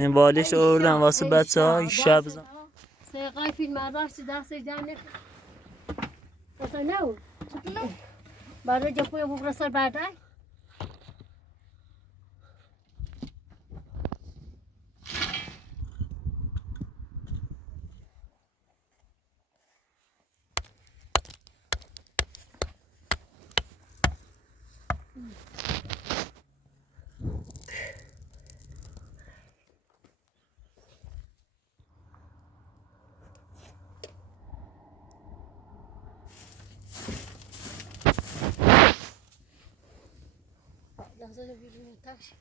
این بالش آوردن واسه بچه ها شب زن سیقای فیلم راست دست جانه اصلا نه برای جپوی بگرسر بعدای لحظه بیرون تاش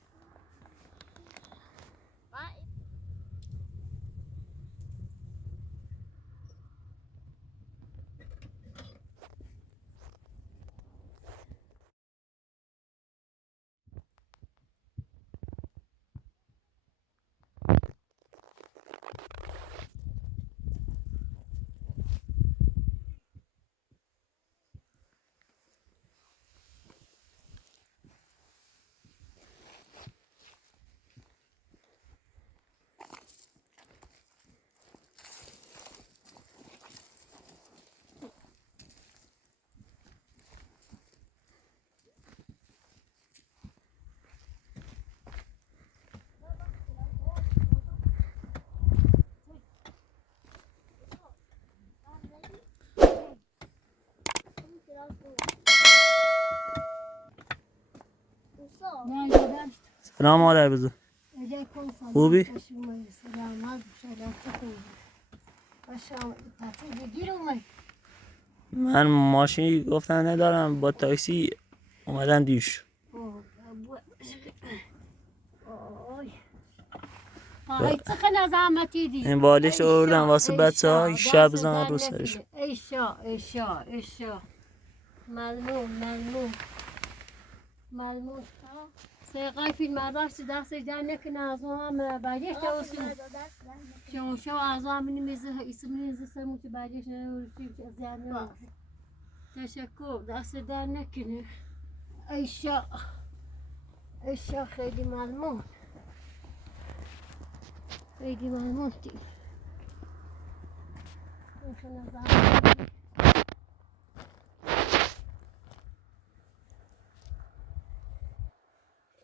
سلام مادر بزرگ خوبی؟ من ماشینی گفتن ندارم با تاکسی اومدم دیوش این بالش آوردن واسه بچه ها شب زن رو سرش ایشا ملمون سیقای فیلم راست دست جانه که نازو هم باجش توسون شو آزو هم نمیزه اسمینیزه سموت باجش نورشی زیانه تشکر دست در نکنه ایشا خیلی ملمون تی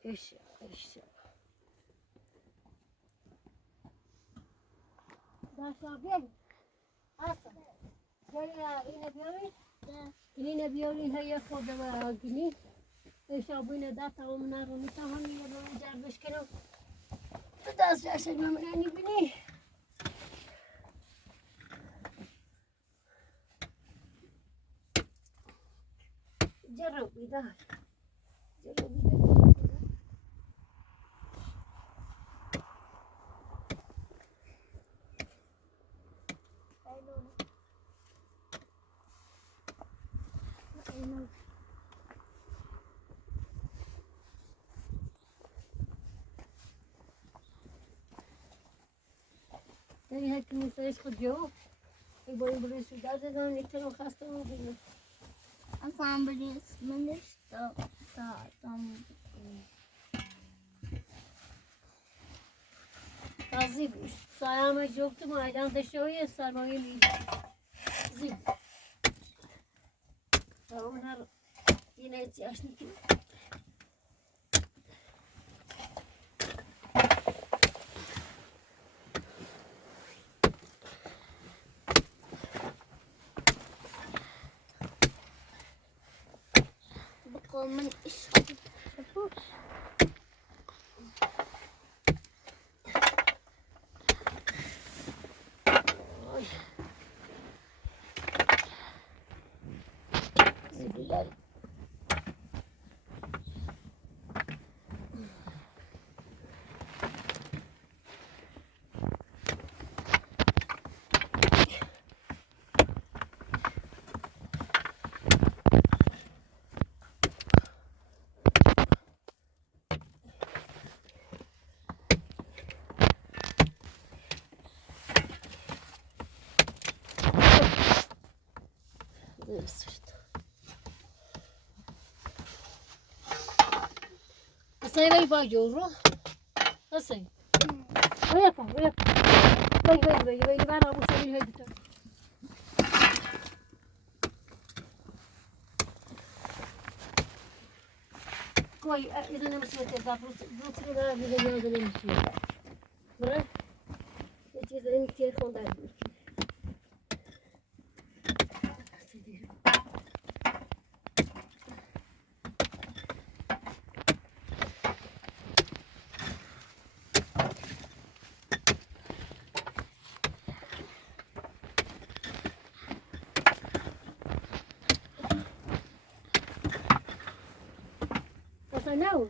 ایشا داشتا بیاری اصلا بیاری اینه بیاری اینه بیاری هی خود و گینی شابو اینه ده تمام نرونی تا هم یه رو جربش کنم تو دست جاشت ممرانی بینی جربی ده جربی ده Then had to say for Joe. Ik ben een beetje dat is dan niet zo gast te worden. En van benieuwd minst dan Tazi sayamız yoktu mu? Aydan da şöyle sarmayı mı? Zil. Onlar yine yaşlı ki. bekomen is Zibiler. Você vai para Joro? Assim. Vai para, vai. Vai levar a você ir aí. Coi, إذا أنا مسوي كذا بروت كذا بيجي هذا اللي مسوي. برا. يجي إذا كتير خندق. Não,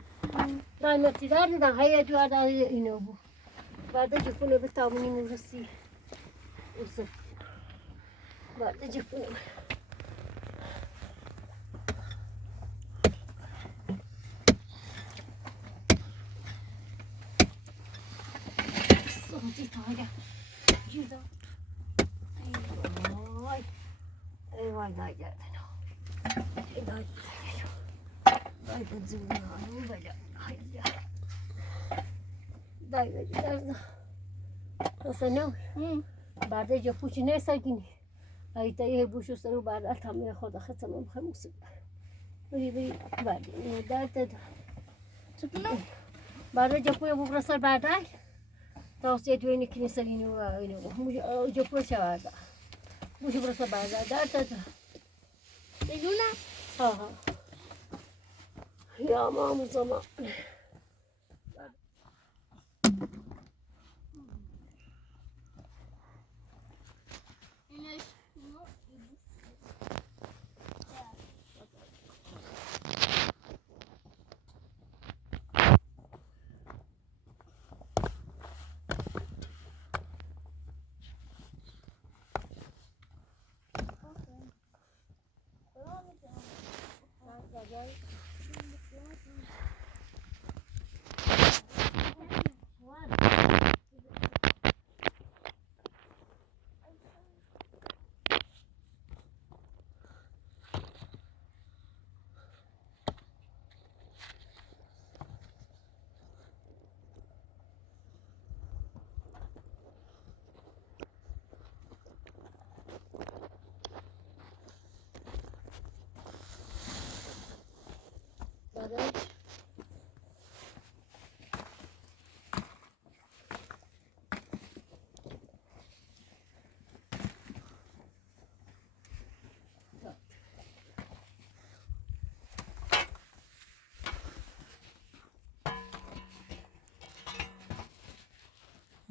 nós na cidade da raia de Adal e novo. Vada de fundo botar o menino assim. Usa. Vada de fundo. Só de olha. Ajuda. Ai. Ai, vai dar já. Ai, dai pezzuno, non vedo. Dai, vedi. Cosa no? بعد جا پوچ نسگینی. ای تا یه بوشو سرو بعد اتم خدا ختم خموس. بری بعد اینو داد. بعد جا پوی بکره سر بعد توصیه دوینی کنی سرینو اینو. موج جا پوی شود. موج بکره سر بعد داد. بدونه ها. یا مام زمان.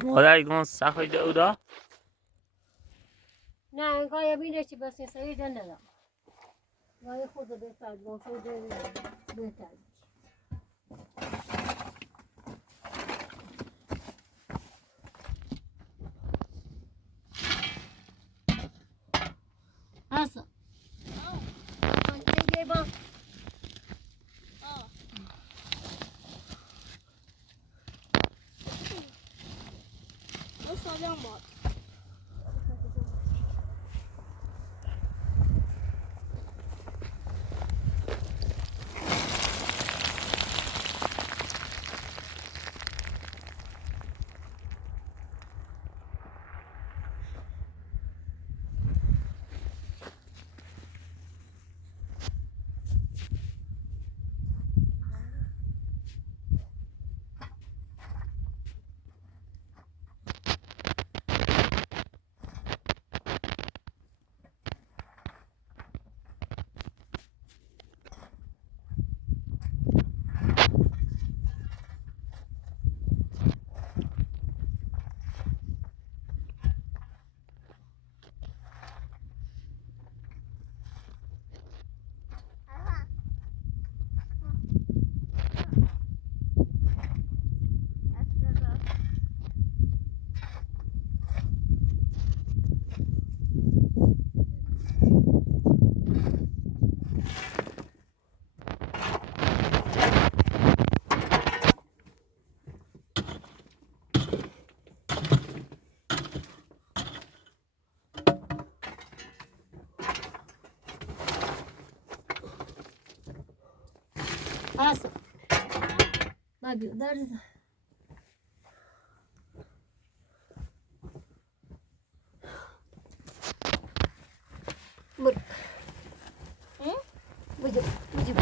مادر گون سخوی دودا نه انگار یه بینه چی بس این سری دن ندم گاهی خود رو بهتر گم شده بهتر هستم اینگه با او سالم باد هستم نبیو درد برو بجو بجو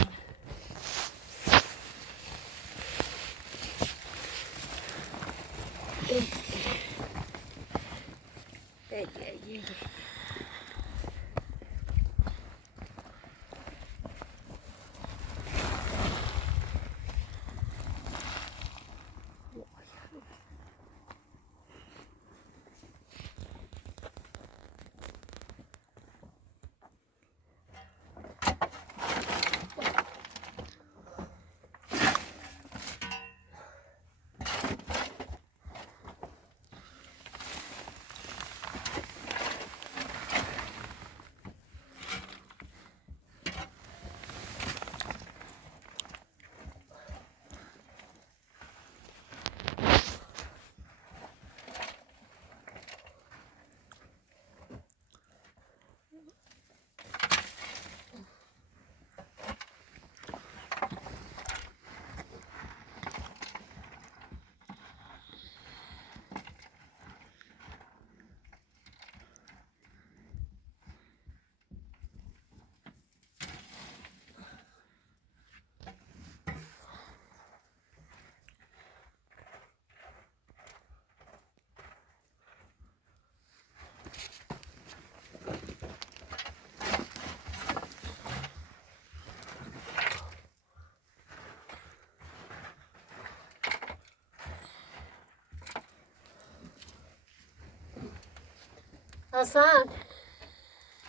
حسن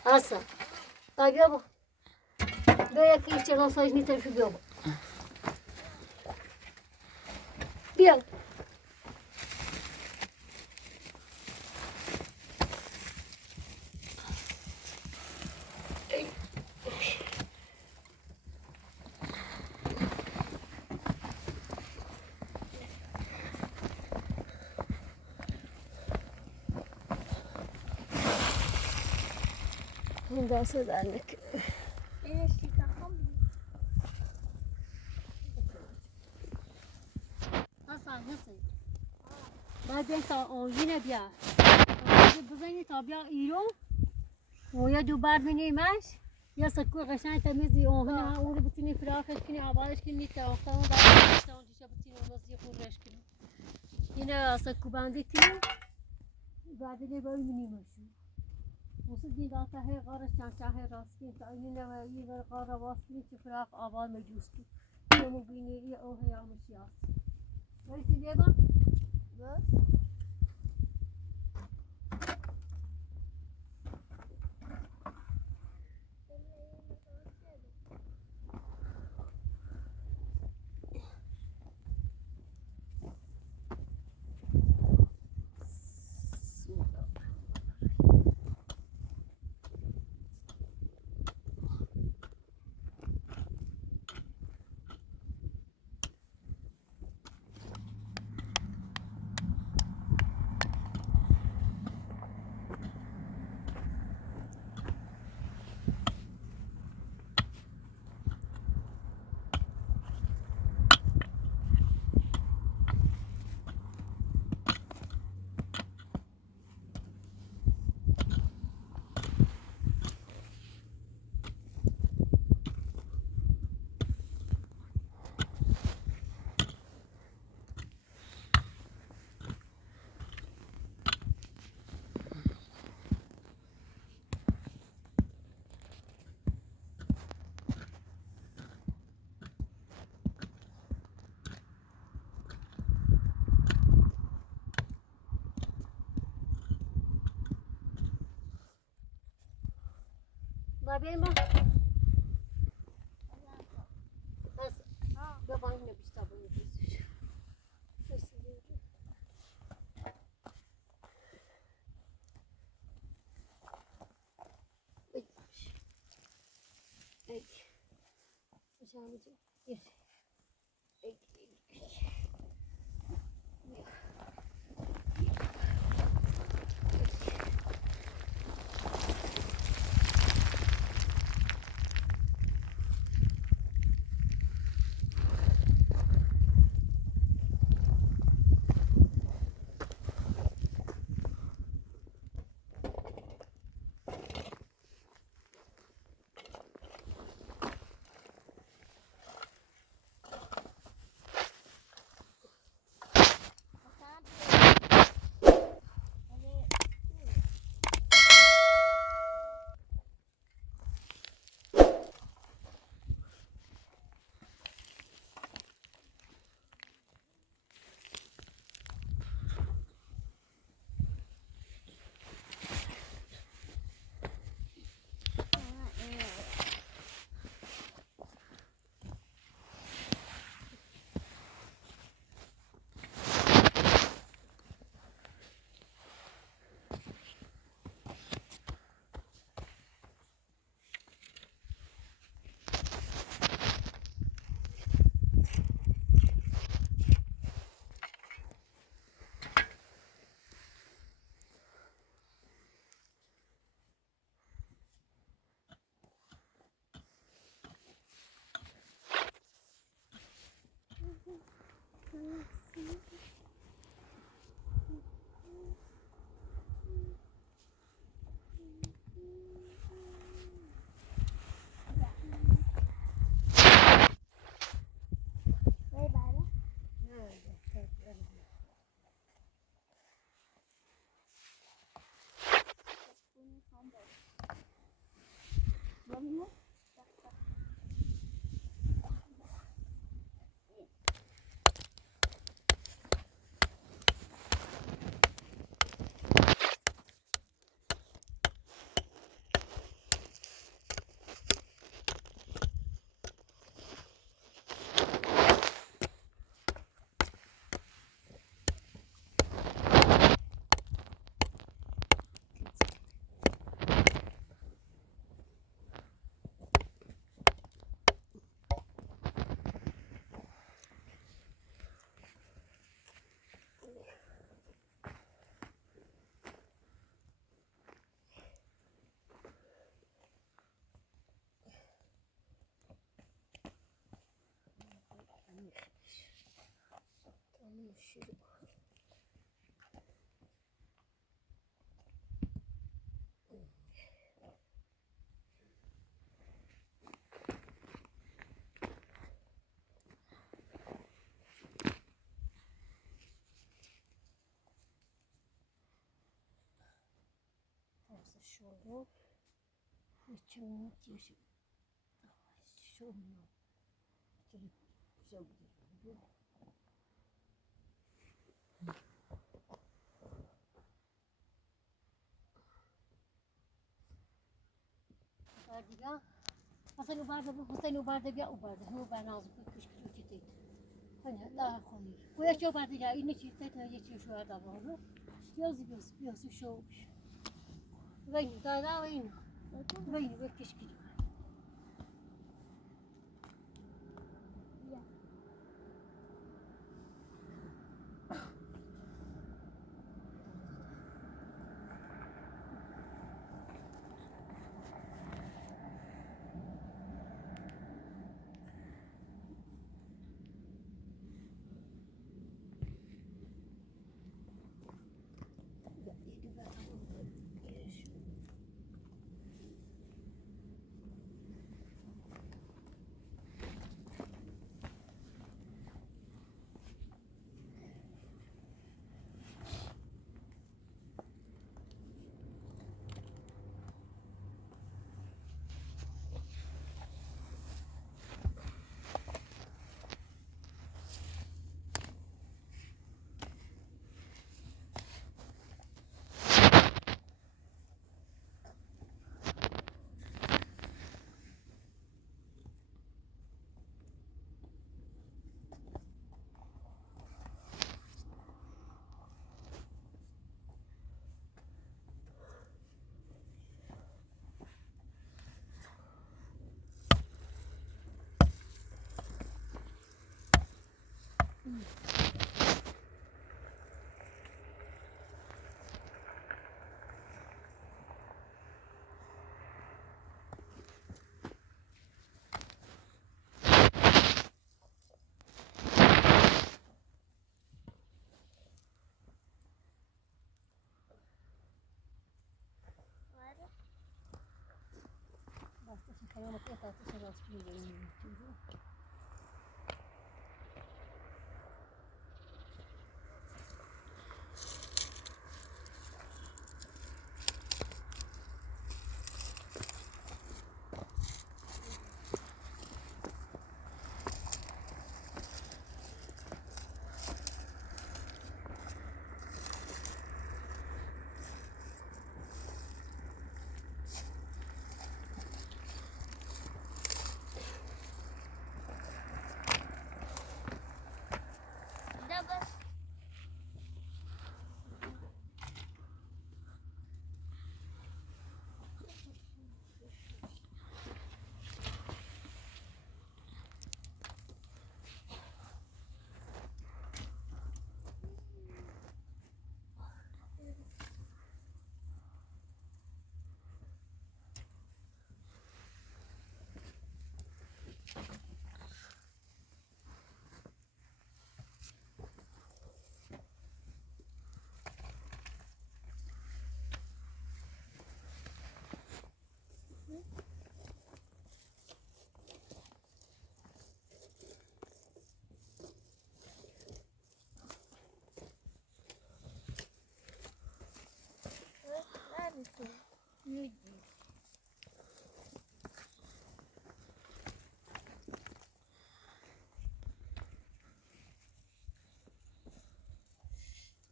حسن بیا با بیا یکی چرا سایز نیتر شو بیا با بیا این داسته در نکه حسن بعد بیا تا آنجینه بیا بزنی تا بیا ایرو و یا دو بر بینیمش یا سکو قشنگ تمیزی آهنه اون رو بتونی فراخش کنی آبادش کنی تا اختمون بعد تا اونجا بتونی اون رو خوبش کنی اینه سکو بندی کنی بعد دیگه باید بینیمشون واسه دیگه تا هی قارش چند چه راست کنی تا اینه و یه بر قار راست کنی که فراخ آباد مجوز کنی تو بینی یه اوه یا مشیاست ولی دیگه با بس benim bak. Nasıl? Baban yine bir tabağı yapıyorsun. Hırsız yürü. Ay. Ay. Aşağıcı. Yes. Ay. Şöyle. İçim yeşil. Şöyle. Güzel gidiyor. Diga. Hasan ubarda bia ubarda. Hu banaz kış kiti. Hani daha koyu. Bu ya çok ubarda ya inne çifte geçiyor şu adam onu. Yazı şu. Vay daha vay. Vay kış kiti. Basta ficar uma coitada, você vai escrever.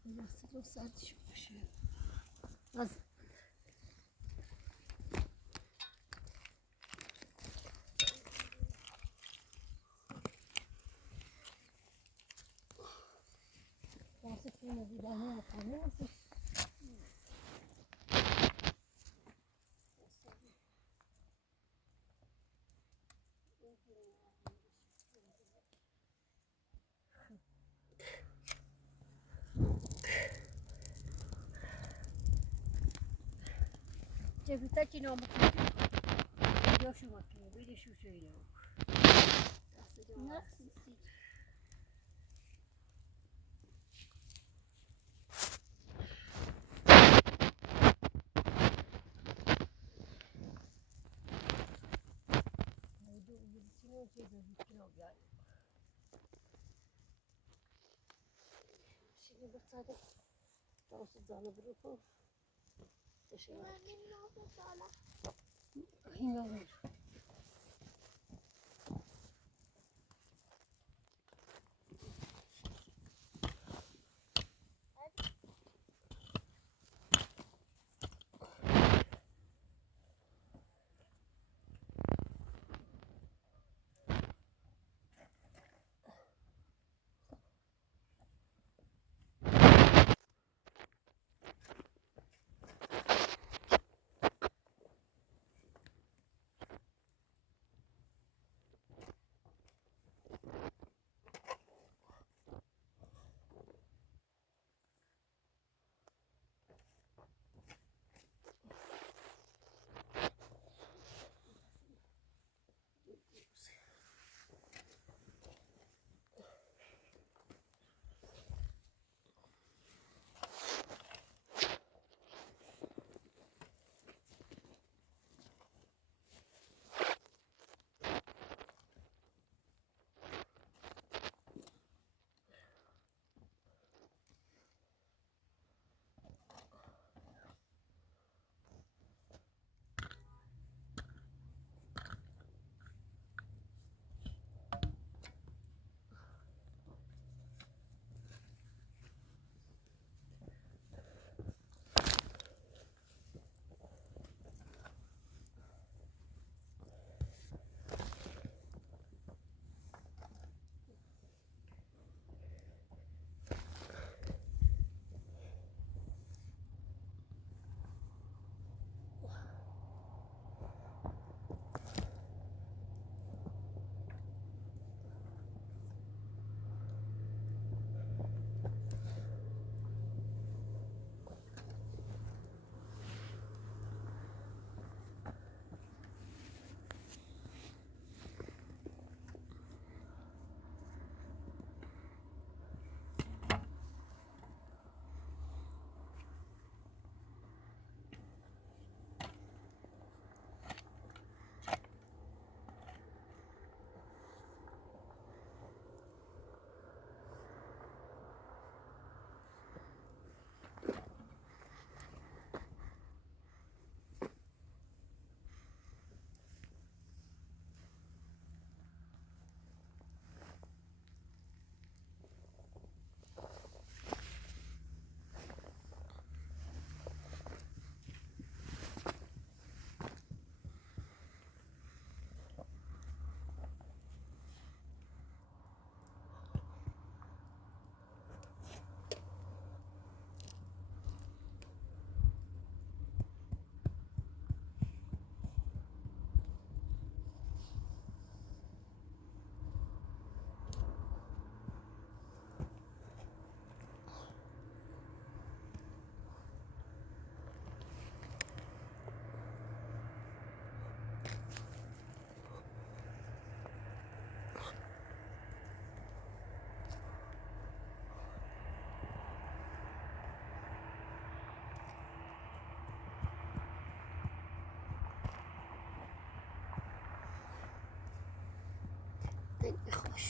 Nasıl olsa düşmüş. Az. Nasıl kıyma bir daha ne yapalım? Nasıl? Cebite çiğne bakıyor. Yok şu bakıyor. Bir de şu şöyle yok. Nasıl? Şimdi bir tane tavsiye canı bırakın. Hinga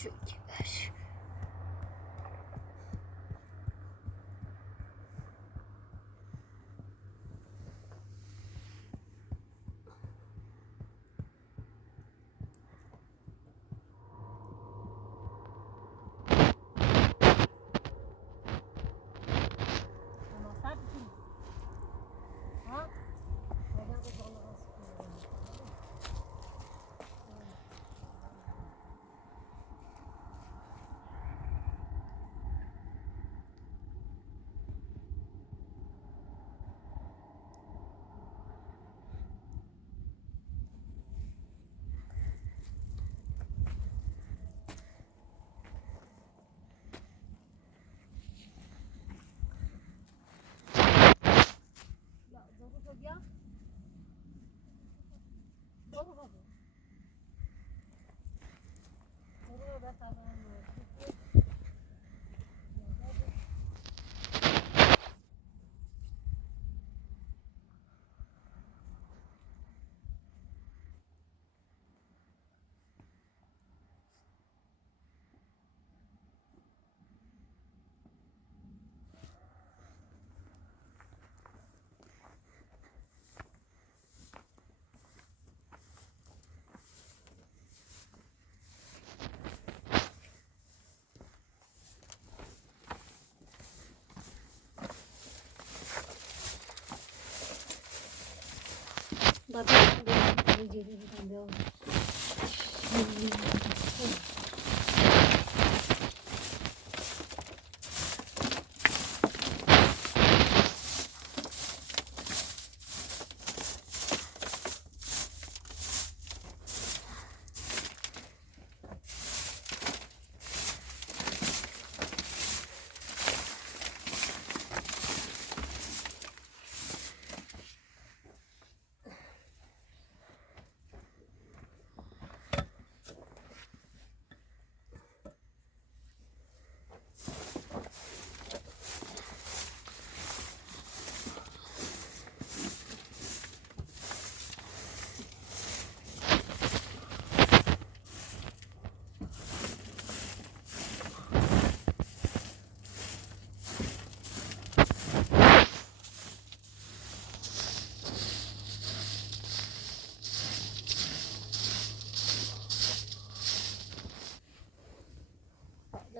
شو که باش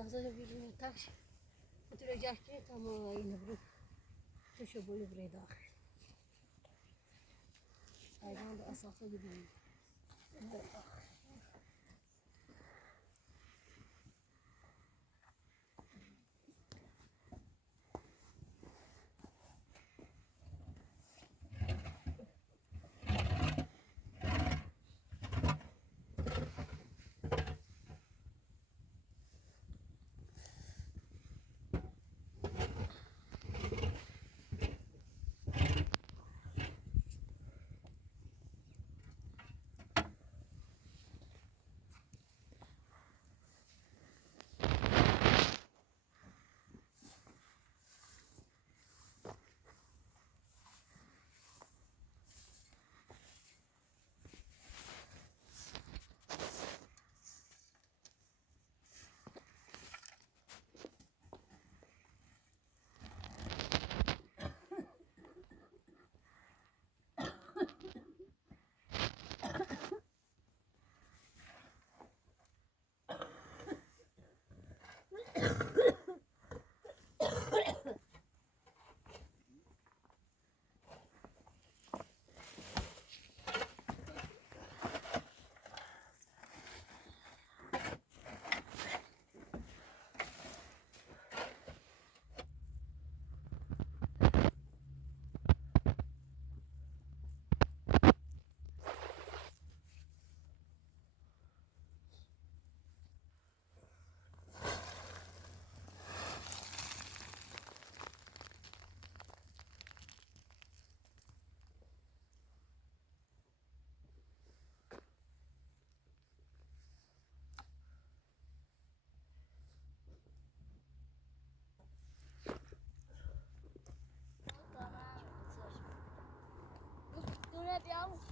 لحظه بیرون تاش تو رو جاش کنی تا ما این برو تو شو بولی بری داخل ایوان دو اساسا بیرون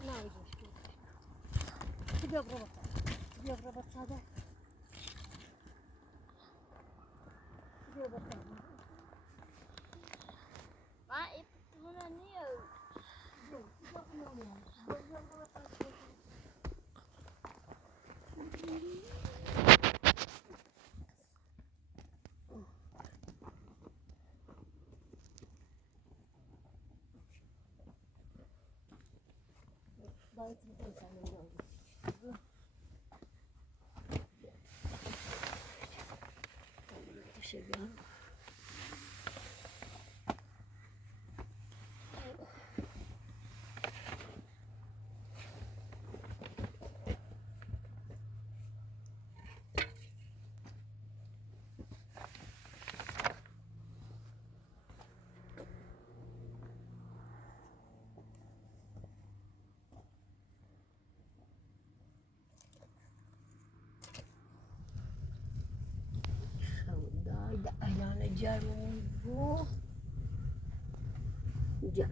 نه بیا برو بیا برو ساده Ben ip buna niye? Saudade, ayağına gelmeyin bu. Gel.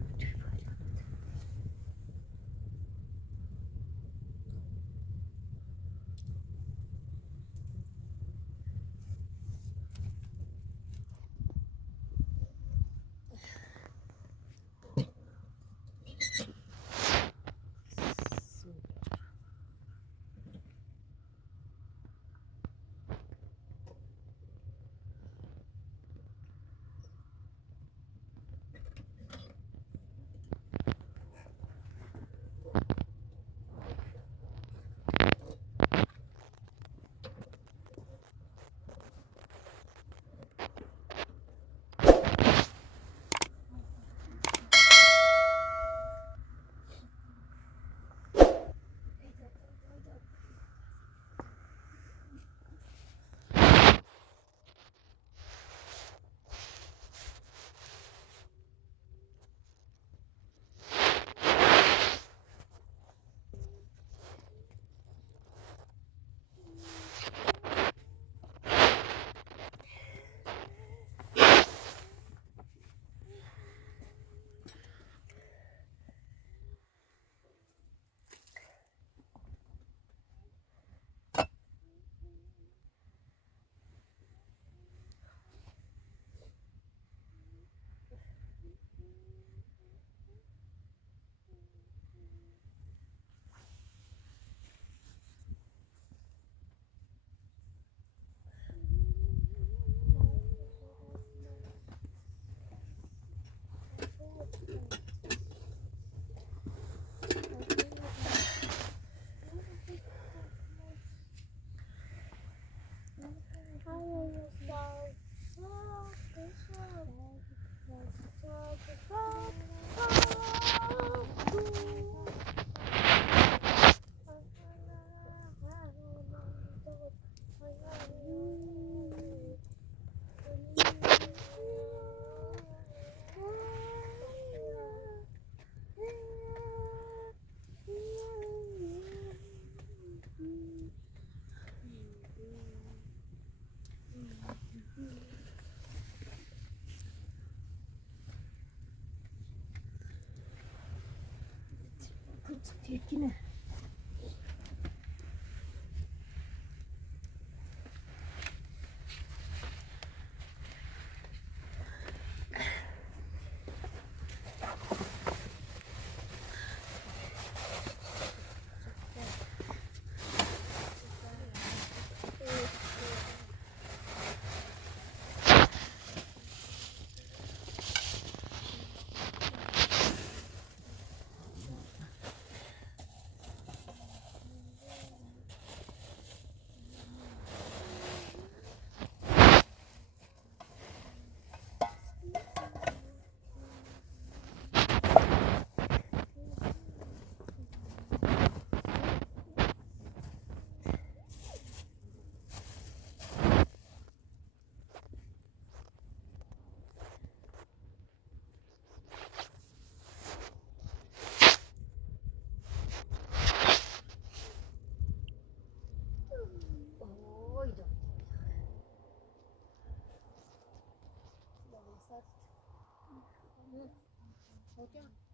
Tekine. Hocam.